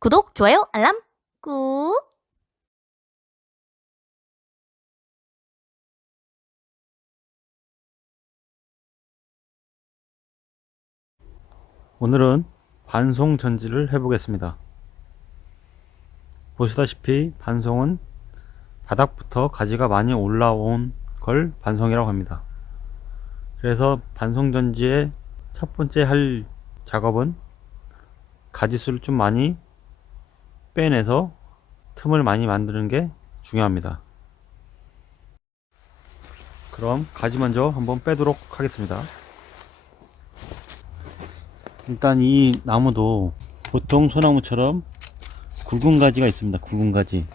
구독, 좋아요, 알람 꾹! 오늘은 반송 전지를 해보겠습니다. 보시다시피 반송은 바닥부터 가지가 많이 올라온 걸 반송이라고 합니다. 그래서 반송 전지의 첫 번째 할 작업은 가지수를 좀 많이 빼내서 틈을 많이 만드는 게 중요합니다. 그럼 가지 먼저 한번 빼도록 하겠습니다. 일단 이 나무도 보통 소나무처럼 굵은 가지가 있습니다. 굵은 가지.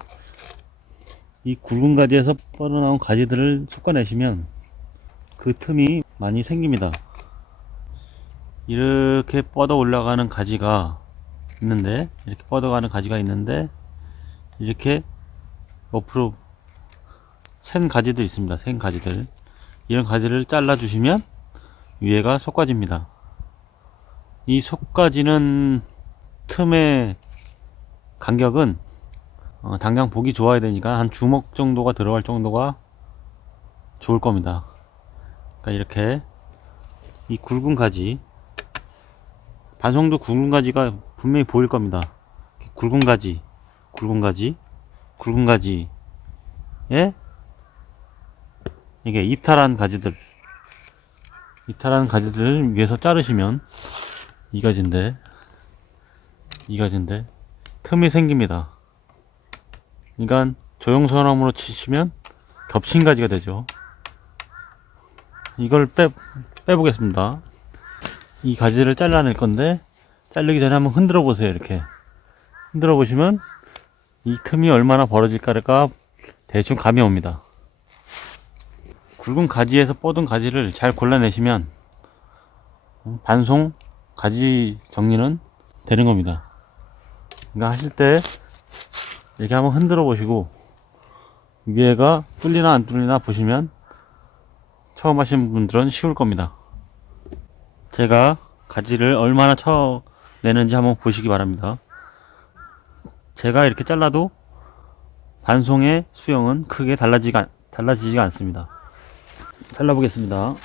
이 굵은 가지에서 뻗어나온 가지들을 솎아내시면 그 틈이 많이 생깁니다. 이렇게 뻗어 올라가는 가지가 있는데, 이렇게 뻗어가는 가지가 있는데, 이렇게 옆으로 센 가지들 있습니다. 센 가지들. 이런 가지를 잘라 주시면 위에가 속가지입니다. 이 속가지는 틈의 간격은 당장 보기 좋아야 되니까 한 주먹 정도가 들어갈 정도가 좋을 겁니다. 그러니까 이렇게 이 굵은 가지, 반송도 굵은 가지가 분명히 보일 겁니다. 굵은 가지, 굵은 가지, 굵은 가지에 이게 이탈한 가지들을 위에서 자르시면 이 가지인데, 이 가지인데 틈이 생깁니다. 그러니까 조형선암으로 치시면 겹친 가지가 되죠. 이걸 빼보겠습니다. 이 가지를 잘라낼 건데, 자르기 전에 한번 흔들어 보세요. 이렇게 흔들어 보시면 이 틈이 얼마나 벌어질까가 대충 감이 옵니다. 굵은 가지에서 뻗은 가지를 잘 골라내시면 반송 가지 정리는 되는 겁니다. 그러니까 하실 때 이렇게 한번 흔들어 보시고 위에가 뚫리나 안 뚫리나 보시면 처음 하시는 분들은 쉬울 겁니다. 제가 가지를 얼마나 쳐내는지 한번 보시기 바랍니다. 제가 이렇게 잘라도 반송의 수영은 크게 달라지지가 않습니다. 잘라보겠습니다.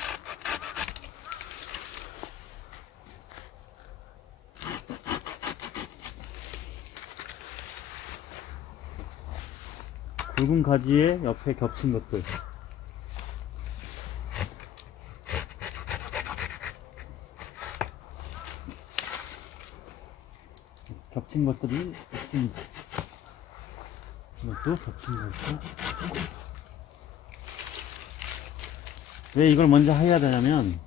굵은 가지에 옆에 겹친 것들, 겹친 것들이 있습니다. 이것도 겹친 거 있고. 왜 이걸 먼저 해야 되냐면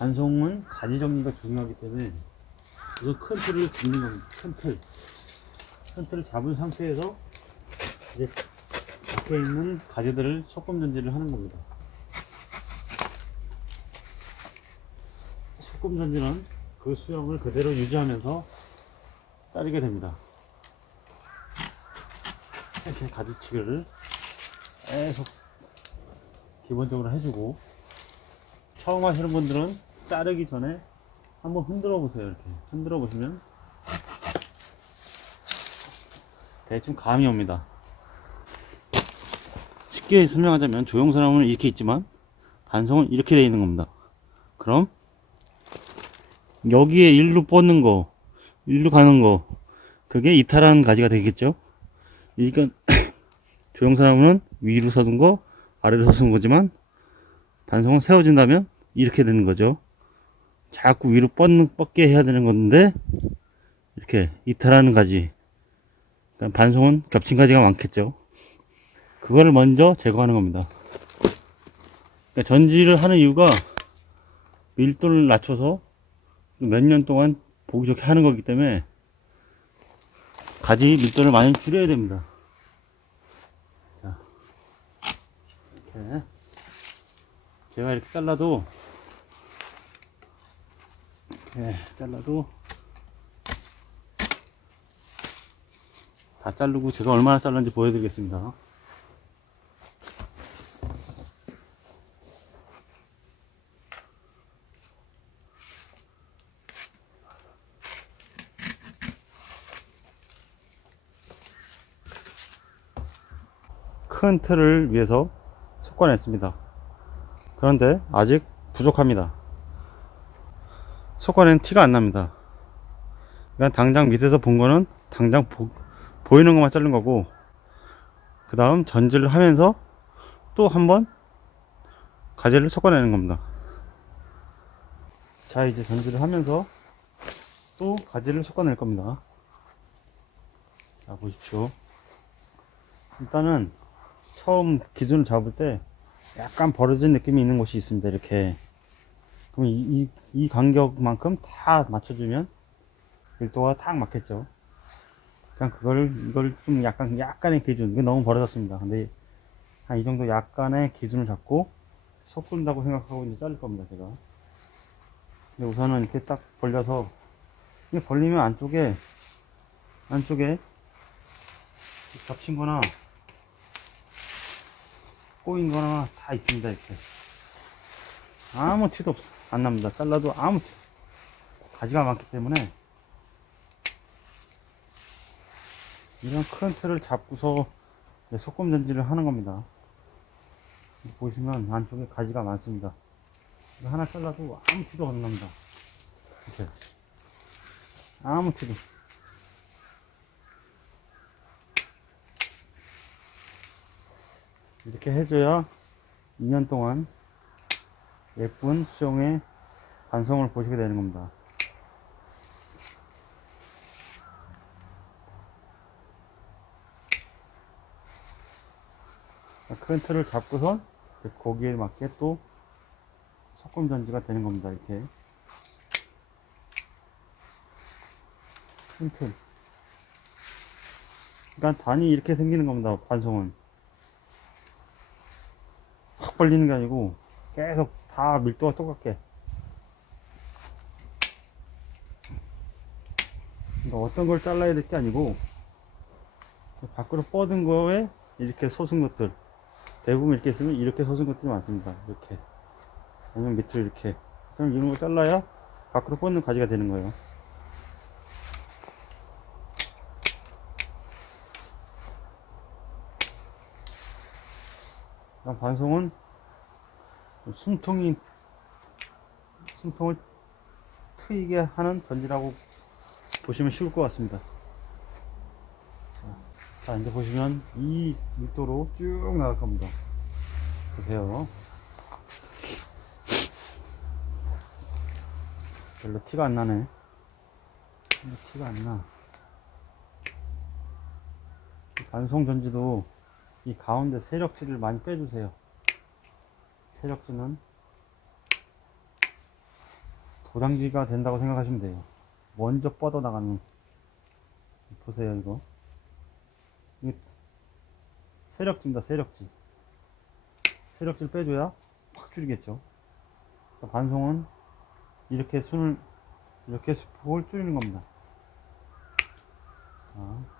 반송은 가지 정리가 중요하기 때문에 이거 큰 틀을 잡는 겁니다. 큰 틀을 잡은 상태에서 이제 밖에 있는 가지들을 소금 전지를 하는 겁니다. 소금 전지는 그 수영을 그대로 유지하면서 자르게 됩니다. 이렇게 가지치기를 계속 기본적으로 해주고, 처음 하시는 분들은 자르기 전에 한번 흔들어 보세요. 이렇게 흔들어 보시면 대충 감이 옵니다. 쉽게 설명하자면 조형사람은 이렇게 있지만 반송은 이렇게 되어 있는 겁니다. 그럼 여기에 일로 뻗는 거, 일로 가는 거, 그게 이탈한 가지가 되겠죠. 그러니까 조형사람은 위로 서둔 거, 아래로 서둔 거지만 반송은 세워진다면 이렇게 되는 거죠. 자꾸 위로 뻗게 해야 되는 건데 이렇게 이탈하는 가지, 그러니까 반송은 겹친 가지가 많겠죠. 그거를 먼저 제거하는 겁니다. 그러니까 전지를 하는 이유가 밀도를 낮춰서 몇 년 동안 보기 좋게 하는 거기 때문에 가지 밀도를 많이 줄여야 됩니다. 자, 이렇게 제가 이렇게 잘라도 다 자르고 제가 얼마나 잘랐는지 보여드리겠습니다. 큰 틀을 위해서 솎아냈습니다. 그런데 아직 부족합니다. 솎아낸 티가 안 납니다. 그냥 당장 밑에서 본 거는 당장 보이는 것만 자른 거고, 그 다음 전지를 하면서 또 한번 가지를 솎아내는 겁니다. 자, 이제 전지를 하면서 또 가지를 솎아낼 겁니다. 자, 보십시오. 일단은 처음 기준을 잡을 때 약간 벌어진 느낌이 있는 곳이 있습니다. 이렇게. 그럼 이 간격만큼 다 맞춰주면 밀도가 탁 맞겠죠. 그냥 이걸 좀 약간의 기준. 이게 너무 벌어졌습니다. 근데 한 이 정도 약간의 기준을 잡고 섞는다고 생각하고 이제 자를 겁니다, 제가. 근데 우선은 이렇게 딱 벌려서, 이게 벌리면 안쪽에 겹친 거나 꼬인 거나 다 있습니다, 이렇게. 아무 티도 안 납니다. 잘라도 아무 티. 가지가 많기 때문에 이런 큰 틀을 잡고서 소금 전지를 하는 겁니다. 보시면 안쪽에 가지가 많습니다. 이거 하나 잘라도 아무 티도 안 납니다. 이렇게. 아무 티도. 이렇게 해줘야 2년 동안 예쁜 수영의 완성을 보시게 되는 겁니다. 큰 틀을 잡고선 거기에 맞게 또 소금 전지가 되는 겁니다. 이렇게 큰 틀. 그러니까 단이 이렇게 생기는 겁니다. 반송은 확 벌리는 게 아니고 계속 다 밀도가 똑같게. 그러니까 어떤 걸 잘라야 될 게 아니고 밖으로 뻗은 거에 이렇게 솟은 것들, 대부분 이렇게 있으면 이렇게 솟은 것들이 많습니다. 이렇게. 아니면 밑으로 이렇게. 그럼 이런 거 잘라야 밖으로 뻗는 가지가 되는 거예요. 반송은 숨통을 트이게 하는 전지라고 보시면 쉬울 것 같습니다. 자, 이제 보시면 이 밀도로 쭉 나갈 겁니다. 보세요. 별로 티가 안 나네. 티가 안 나. 반송 전지도 이 가운데 세력지를 많이 빼주세요. 세력지는 도장지가 된다고 생각하시면 돼요. 먼저 뻗어 나가는. 보세요, 이거. 이게 세력지입니다, 세력지. 세력지를 빼줘야 확 줄이겠죠. 반송은 이렇게 이렇게 수폭을 줄이는 겁니다. 자.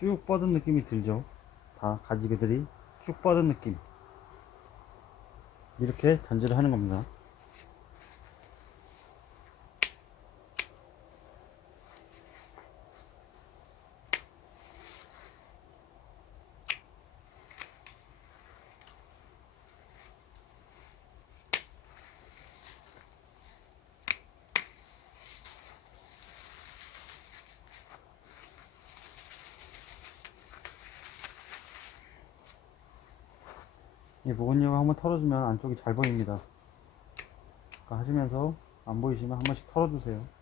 쭉 뻗은 느낌이 들죠. 다 가지개들이 쭉 뻗은 느낌. 이렇게 전지를 하는 겁니다. 이 모건용을 한번 털어주면 안쪽이 잘 보입니다. 그러니까 하시면서 안 보이시면 한 번씩 털어주세요.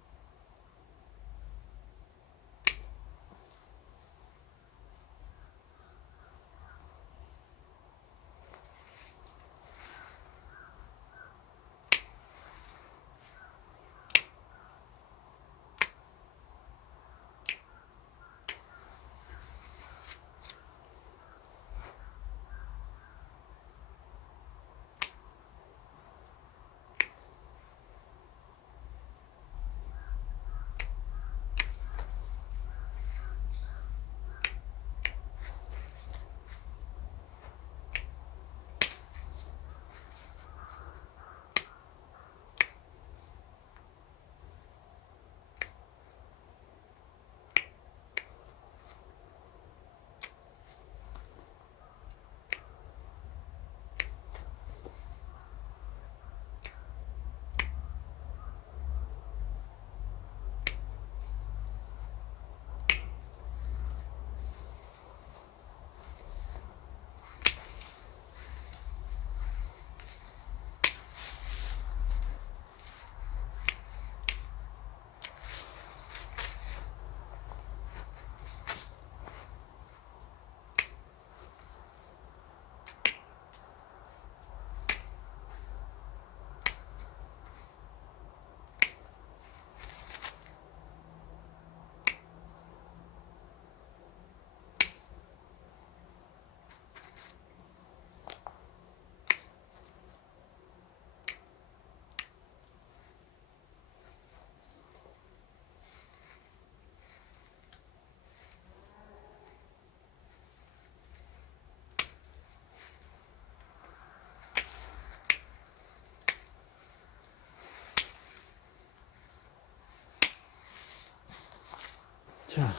자,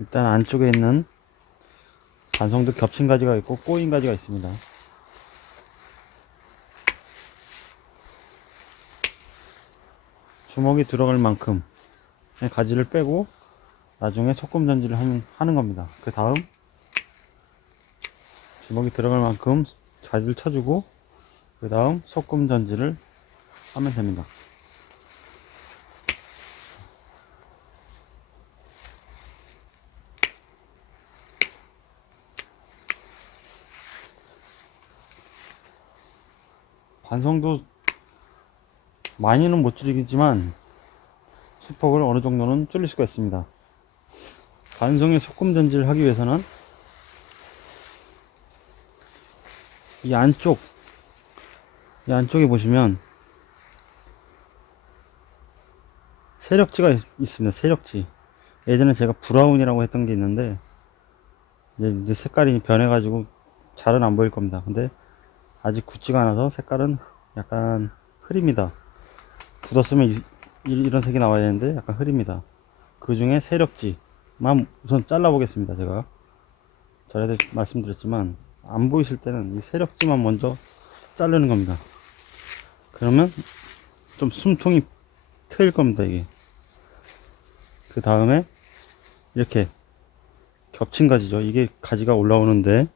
일단 안쪽에 있는 반성도 겹친 가지가 있고 꼬인 가지가 있습니다. 주먹이 들어갈 만큼 가지를 빼고 나중에 소금 전지를 하는 겁니다. 그 다음 주먹이 들어갈 만큼 가지를 쳐주고 그 다음 소금 전지를 하면 됩니다. 반성도 많이는 못 줄이겠지만 수폭을 어느 정도는 줄일 수가 있습니다. 반성의 소금 전지를 하기 위해서는 이 안쪽에 보시면 세력지가 있습니다. 세력지. 예전에 제가 브라운이라고 했던 게 있는데 이제 색깔이 변해가지고 잘은 안 보일 겁니다. 근데 아직 굳지가 않아서 색깔은 약간 흐립니다. 굳었으면 이런 색이 나와야 되는데 약간 흐립니다. 그 중에 세력지만 우선 잘라 보겠습니다. 제가 전에도 말씀드렸지만 안 보이실 때는 이 세력지만 먼저 자르는 겁니다. 그러면 좀 숨통이 트일 겁니다. 이게 그 다음에 이렇게 겹친 가지죠. 이게 가지가 올라오는데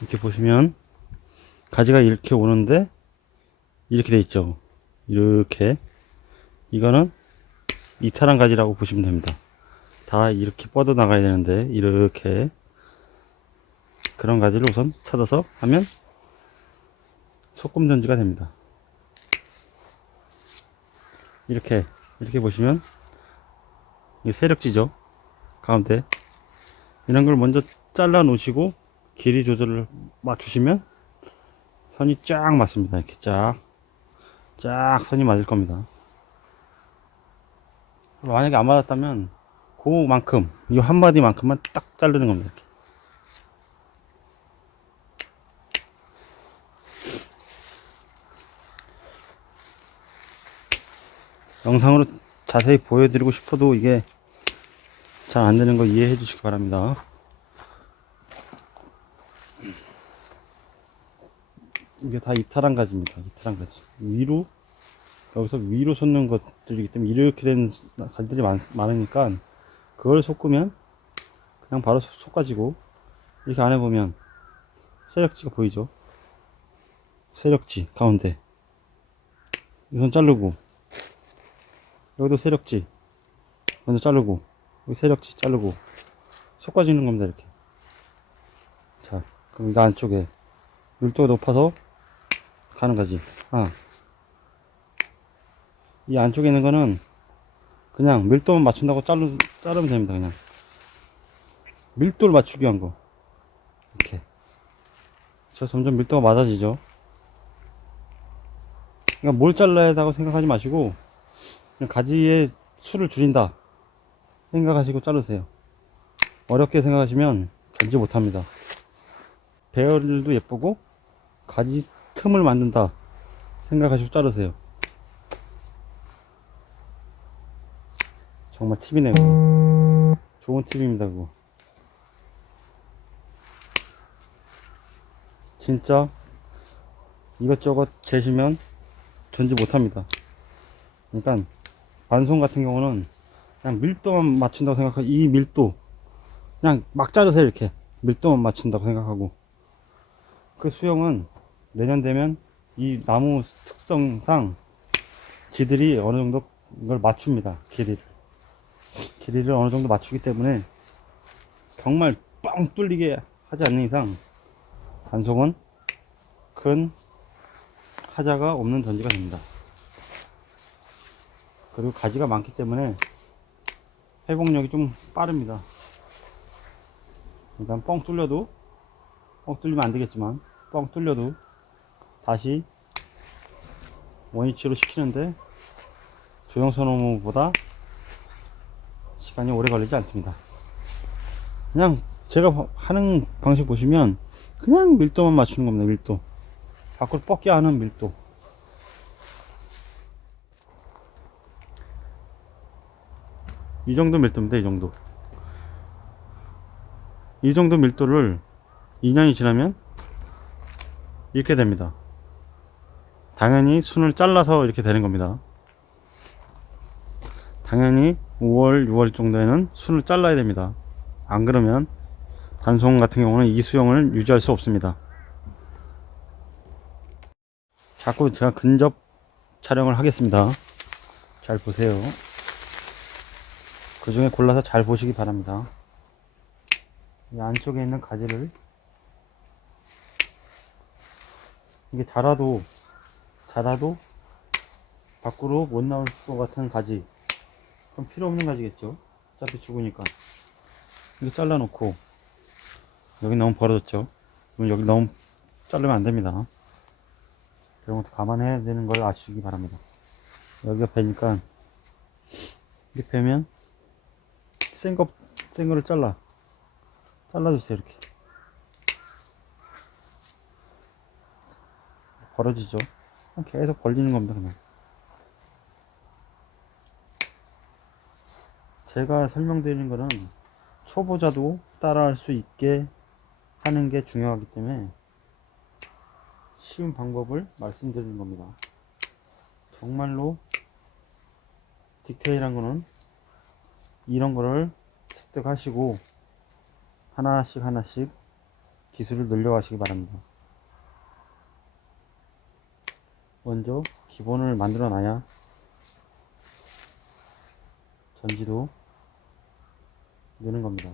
이렇게 보시면 가지가 이렇게 오는데 이렇게 돼 있죠. 이렇게 이거는 이탈한 가지라고 보시면 됩니다. 다 이렇게 뻗어 나가야 되는데 이렇게 그런 가지를 우선 찾아서 하면 소금 전지가 됩니다. 이렇게 보시면 이게 세력지죠. 가운데 이런 걸 먼저 잘라 놓으시고 길이 조절을 맞추시면 선이 쫙 맞습니다. 이렇게 쫙 선이 맞을 겁니다. 만약에 안 맞았다면 그만큼 이 한마디만큼만 딱 자르는 겁니다. 이렇게. 영상으로 자세히 보여드리고 싶어도 이게 잘 안되는 거 이해해 주시기 바랍니다. 이게 다 이탈한 가지입니다. 이탈한 가지. 위로 여기서 위로 솟는 것들이기 때문에 이렇게 된 가지들이 많으니까 그걸 솟구면 그냥 바로 솟아지고, 이렇게 안에 보면 세력지가 보이죠. 세력지 가운데 이건 자르고, 여기도 세력지 먼저 자르고, 여기 세력지 자르고 솟아지는 겁니다. 이렇게. 자, 그럼 이 안쪽에 밀도가 높아서 가는 거지. 이 안쪽에 있는 거는 그냥 밀도만 맞춘다고 자르면 됩니다. 그냥 밀도를 맞추기 위한 거. 이렇게. 저 점점 밀도가 맞아지죠. 그러니까 뭘 잘라야 한다고 생각하지 마시고, 그냥 가지의 수를 줄인다 생각하시고 자르세요. 어렵게 생각하시면 전지 못합니다. 배열도 예쁘고 가지 틈을 만든다 생각하시고 자르세요. 정말 팁이네요. 그거. 좋은 팁입니다. 그거 진짜 이것저것 재시면 전지 못합니다. 그러니까 반송 같은 경우는 그냥 밀도만 맞춘다고 생각하고, 이 밀도 그냥 막 자르세요. 이렇게 밀도만 맞춘다고 생각하고, 그 수영은 내년 되면 이 나무 특성상 지들이 어느 정도 이걸 맞춥니다. 길이를 어느 정도 맞추기 때문에 정말 뻥 뚫리게 하지 않는 이상 반송은 큰 하자가 없는 전지가 됩니다. 그리고 가지가 많기 때문에 회복력이 좀 빠릅니다. 일단 뻥 뚫리면 안 되겠지만, 뻥 뚫려도 다시 원위치로 시키는데 조형선호무보다 시간이 오래 걸리지 않습니다. 그냥 제가 하는 방식 보시면 그냥 밀도만 맞추는 겁니다. 밀도 밖으로 뻗게 하는 밀도. 이 정도 밀도입니다. 이 정도 밀도를 2년이 지나면 이렇게 됩니다. 당연히 순을 잘라서 이렇게 되는 겁니다. 당연히 5월, 6월 정도에는 순을 잘라야 됩니다. 안 그러면 반송 같은 경우는 이 수영을 유지할 수 없습니다. 자꾸 제가 근접 촬영을 하겠습니다. 잘 보세요. 그 중에 골라서 잘 보시기 바랍니다. 이 안쪽에 있는 가지를, 이게 자라도 밖으로 못 나올 것 같은 가지, 그럼 필요 없는 가지겠죠. 어차피 죽으니까. 이렇게 잘라놓고, 여기 너무 벌어졌죠. 그럼 여기 너무 자르면 안 됩니다. 그런 것도 감안해야 되는 걸 아시기 바랍니다. 여기가 배니까 이렇게 배면 센 거를 잘라주세요. 이렇게 벌어지죠. 계속 벌리는 겁니다. 그냥 제가 설명드리는 거는 초보자도 따라할 수 있게 하는 게 중요하기 때문에 쉬운 방법을 말씀드리는 겁니다. 정말로 디테일한 거는 이런 거를 습득하시고 하나씩 기술을 늘려가시기 바랍니다. 먼저 기본을 만들어 놔야 전지도 느는 겁니다.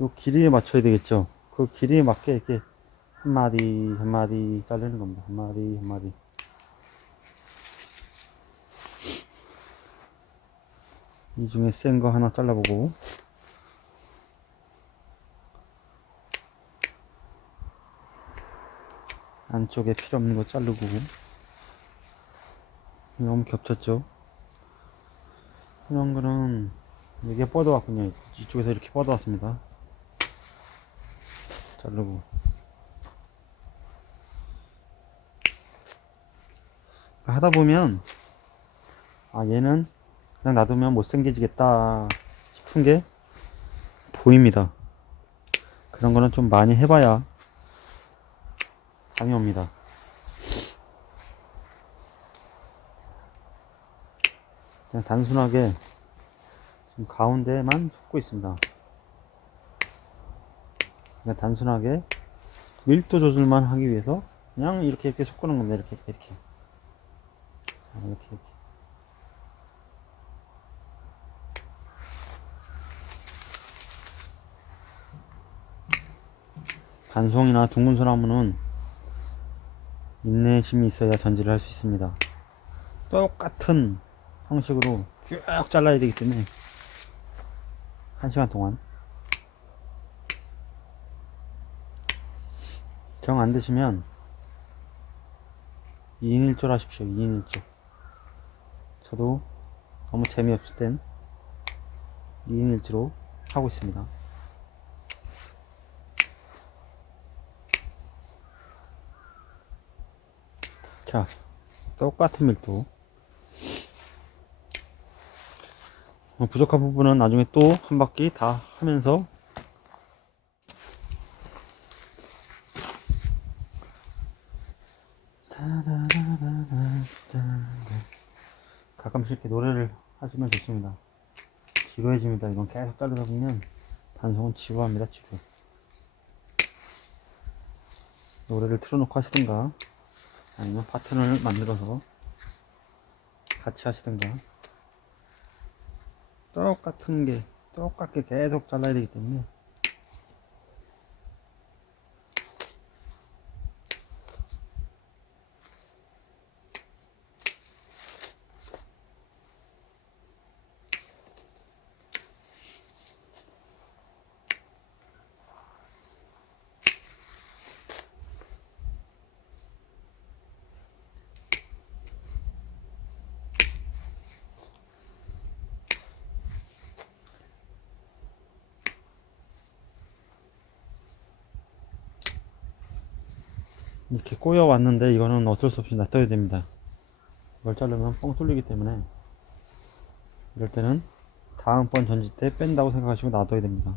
요 길이에 맞춰야 되겠죠. 그 길이에 맞게 이렇게 한 마디 자르는 겁니다. 한 마디. 이 중에 센 거 하나 잘라보고, 안쪽에 필요 없는 거 자르고. 너무 겹쳤죠. 이런 거는 이게 뻗어왔군요. 이쪽에서 이렇게 뻗어왔습니다. 자르고. 하다 보면 얘는 그냥 놔두면 못생겨지겠다 싶은 게 보입니다. 그런 거는 좀 많이 해봐야 감이 옵니다. 그냥 단순하게 지금 가운데만 섞고 있습니다. 그냥 단순하게 밀도 조절만 하기 위해서 그냥 이렇게 섞는 겁니다. 이렇게. 자, 이렇게. 반송이나 둥근 소나무는 인내심이 있어야 전지를 할 수 있습니다. 똑같은 형식으로 쭉 잘라야 되기 때문에 1시간 동안 정 안 되시면 2인 1조로 하십시오. 2인 1조. 저도 너무 재미없을 땐 2인 1조로 하고 있습니다. 자, 똑같은 밀도. 부족한 부분은 나중에 또 한 바퀴 다 하면서 가끔씩 이렇게 노래를 하시면 좋습니다. 지루해집니다. 이건 계속 자르다 보면 반송은 지루합니다. 지루. 노래를 틀어놓고 하시든가 아니면 파트너를 만들어서 같이 하시든가. 똑같게 계속 잘라야 되기 때문에 이렇게 꼬여 왔는데 이거는 어쩔 수 없이 놔둬야 됩니다. 이걸 자르면 뻥 뚫리기 때문에 이럴 때는 다음번 전지 때 뺀다고 생각하시고 놔둬야 됩니다.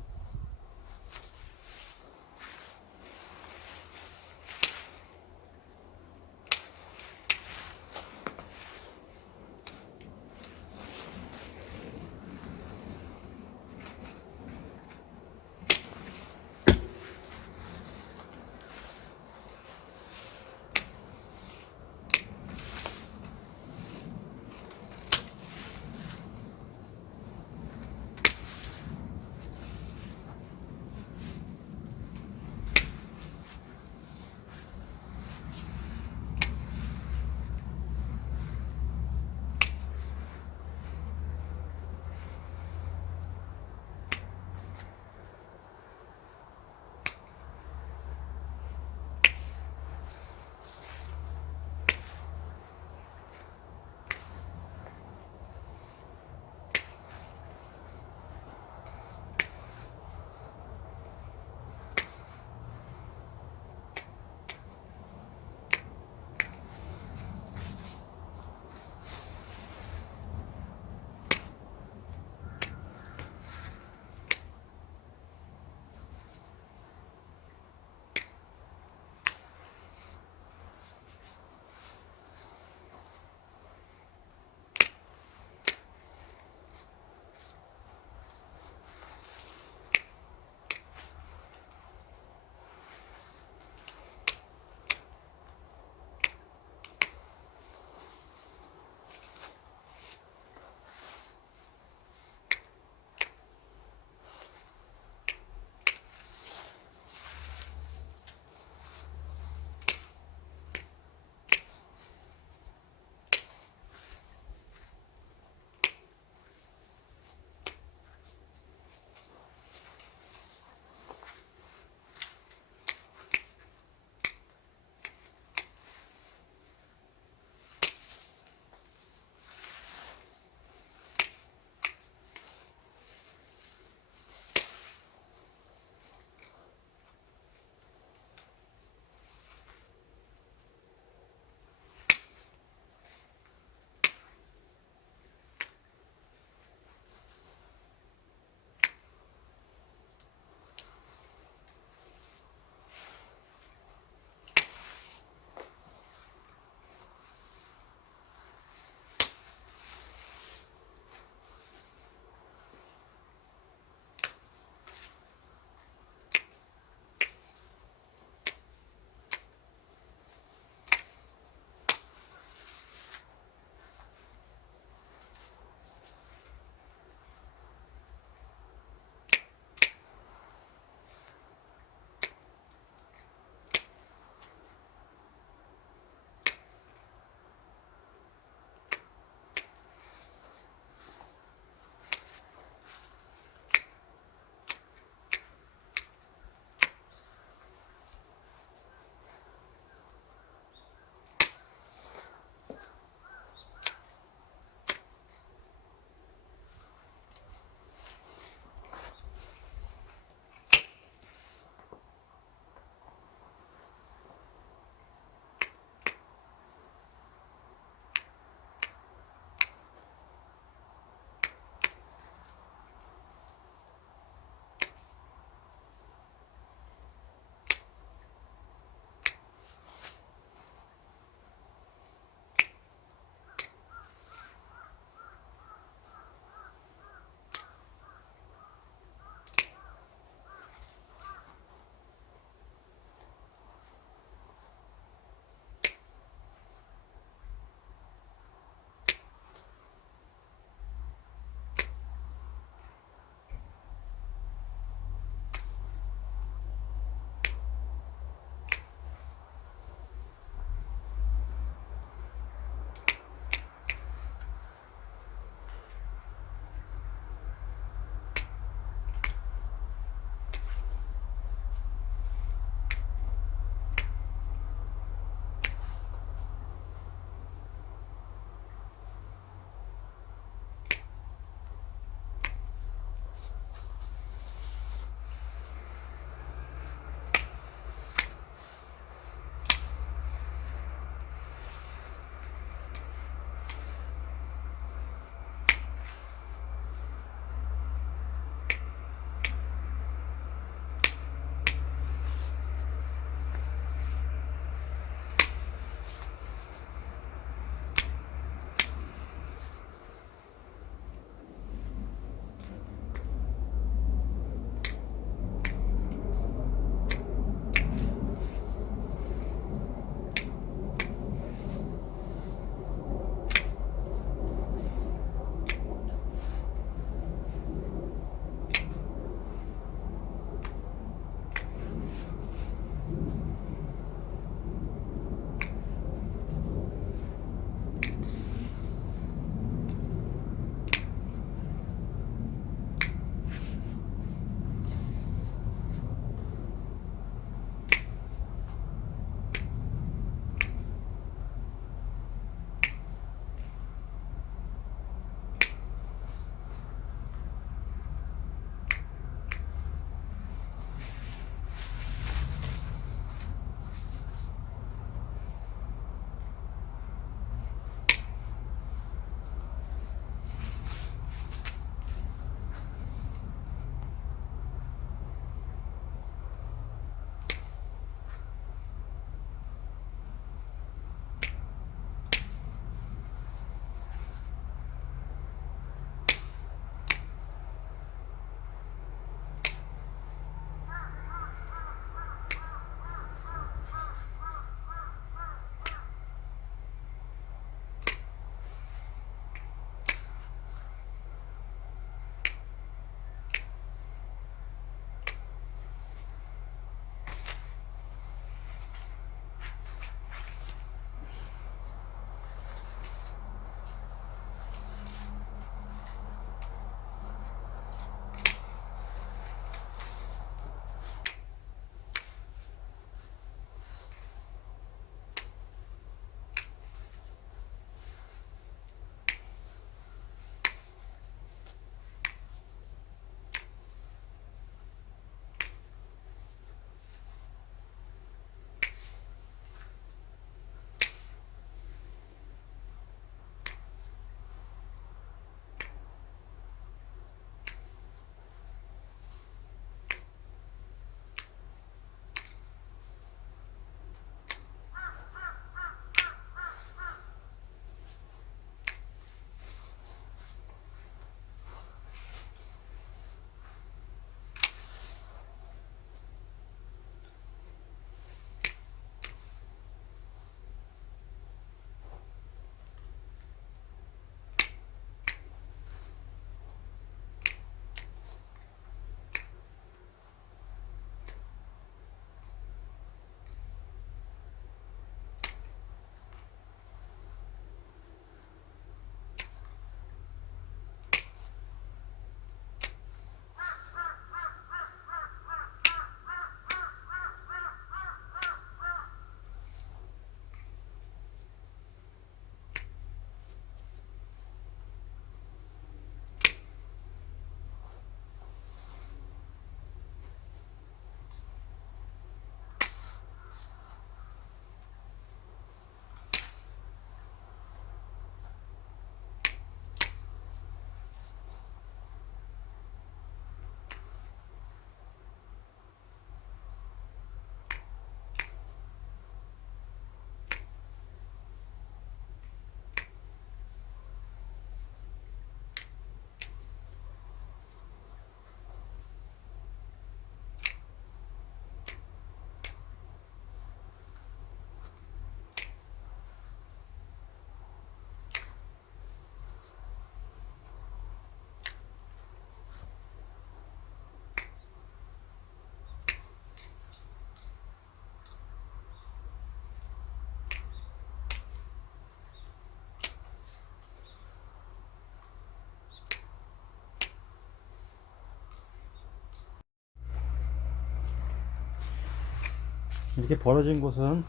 이렇게 벌어진 곳은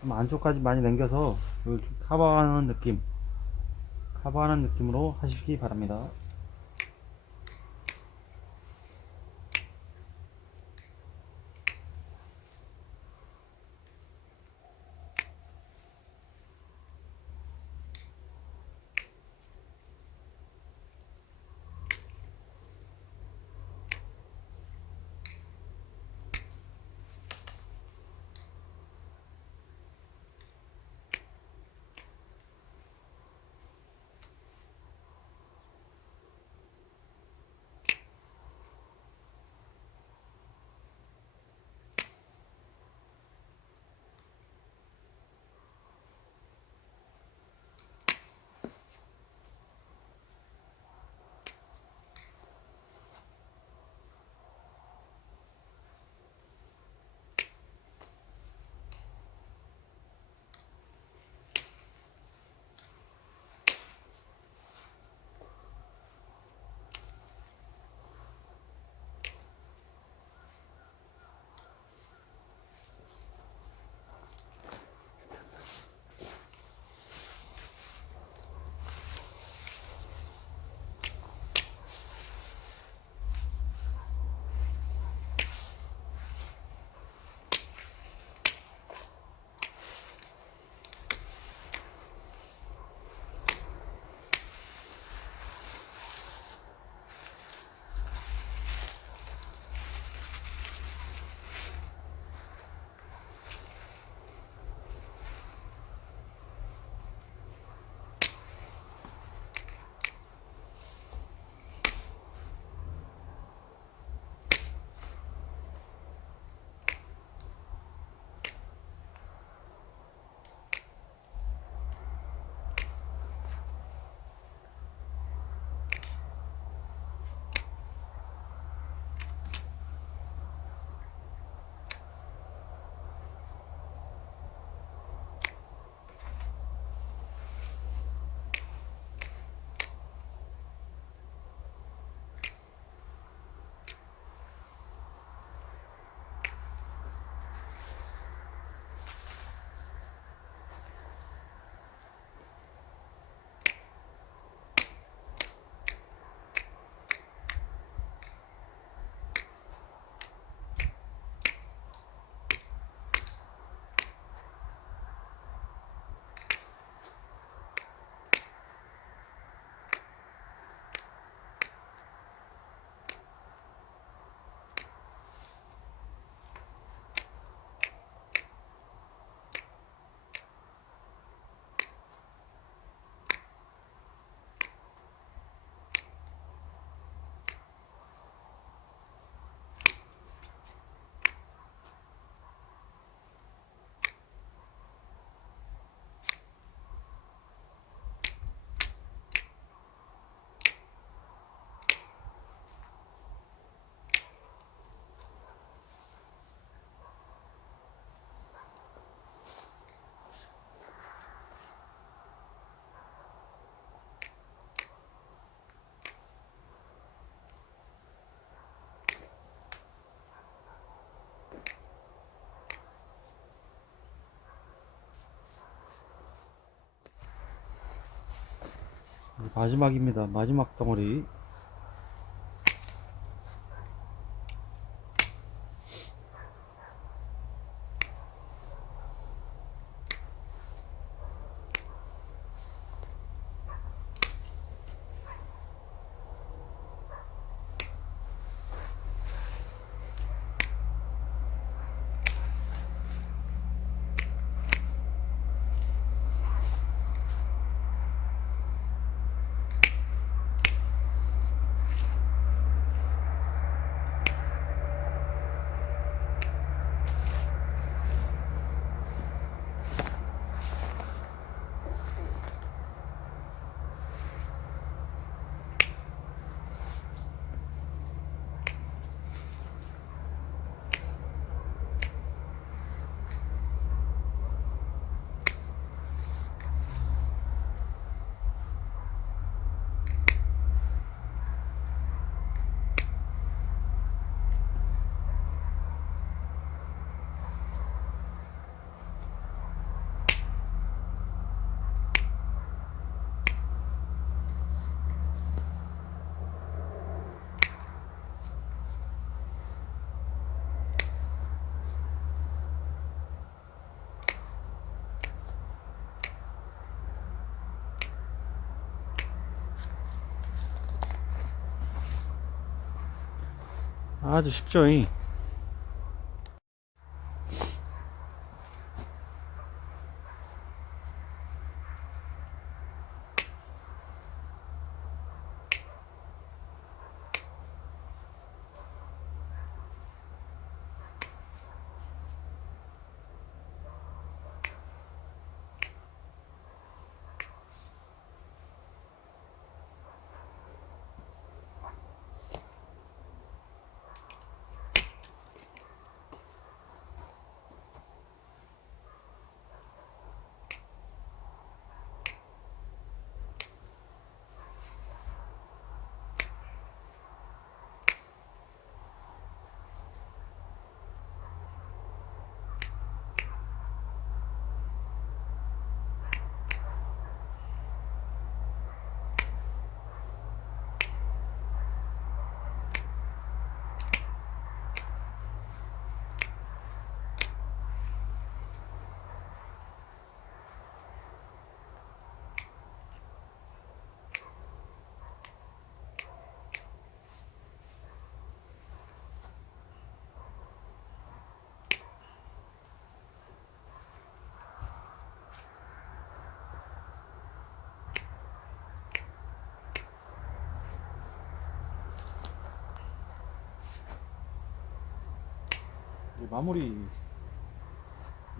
좀 안쪽까지 많이 남겨서 커버하는 느낌으로 하시기 바랍니다. 마지막입니다. 마지막 덩어리. 아주 쉽죠. 이.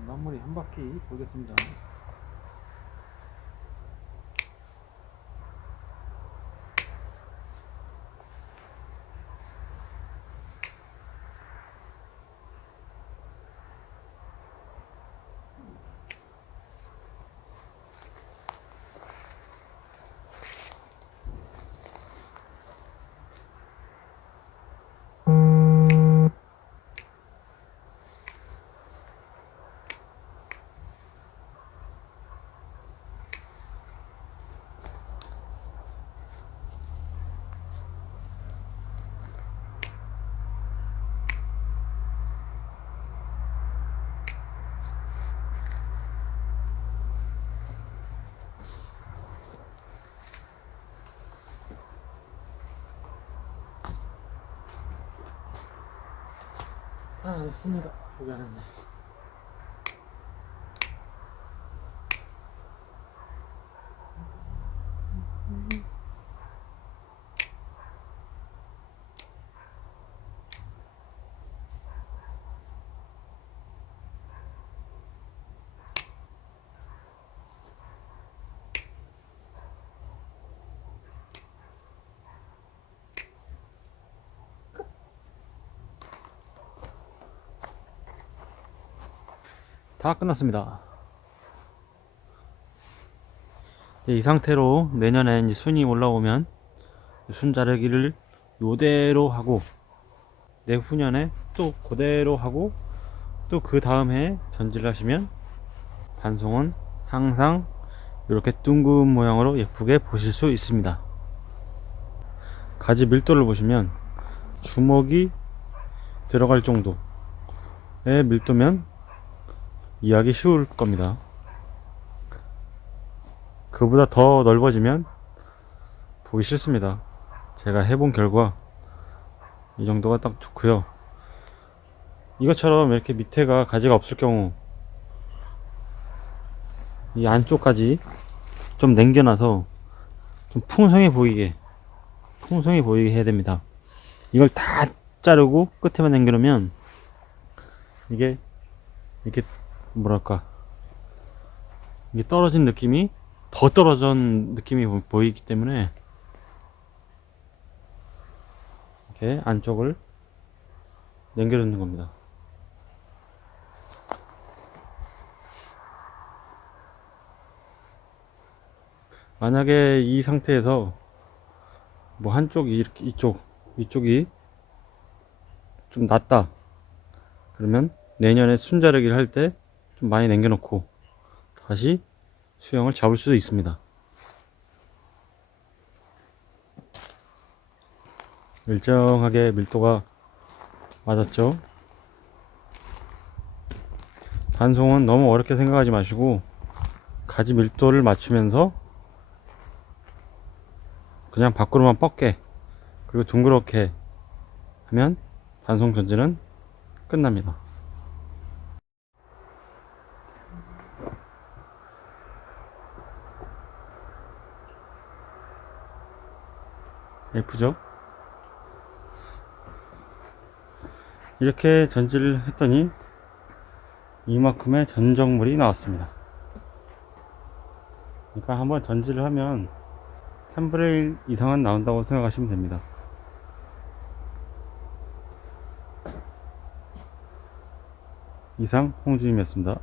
마무리 한 바퀴 돌겠습니다. 됐습니다. 여기 안에 있네. 다 끝났습니다. 이 상태로 내년에 이제 순이 올라오면 순자르기를 요대로 하고 내후년에 또 그대로 하고 또 그 다음 해 전지를 하시면 반송은 항상 이렇게 둥근 모양으로 예쁘게 보실 수 있습니다. 가지 밀도를 보시면 주먹이 들어갈 정도의 밀도면 이해하기 쉬울 겁니다. 그보다 더 넓어지면 보기 싫습니다. 제가 해본 결과 이 정도가 딱 좋고요. 이것처럼 이렇게 밑에가 가지가 없을 경우 이 안쪽까지 좀 남겨놔서 좀 풍성해 보이게 해야 됩니다. 이걸 다 자르고 끝에만 남겨놓으면 이게 이렇게 뭐랄까 이게 떨어진 느낌이 더 떨어진 느낌이 보이기 때문에 이렇게 안쪽을 남겨놓는 겁니다. 만약에 이 상태에서 뭐 한쪽이 이렇게 이쪽이 좀 낮다 그러면 내년에 순자르기를 할 때 좀 많이 남겨놓고 다시 수영을 잡을 수도 있습니다. 일정하게 밀도가 맞았죠. 반송은 너무 어렵게 생각하지 마시고 가지 밀도를 맞추면서 그냥 밖으로만 뻗게 그리고 둥그렇게 하면 반송 전지는 끝납니다. 예쁘죠? 이렇게 전지를 했더니 이만큼의 전적물이 나왔습니다. 그러니까 한번 전지를 하면 3분의 1 이상은 나온다고 생각하시면 됩니다. 이상 홍주임이었습니다.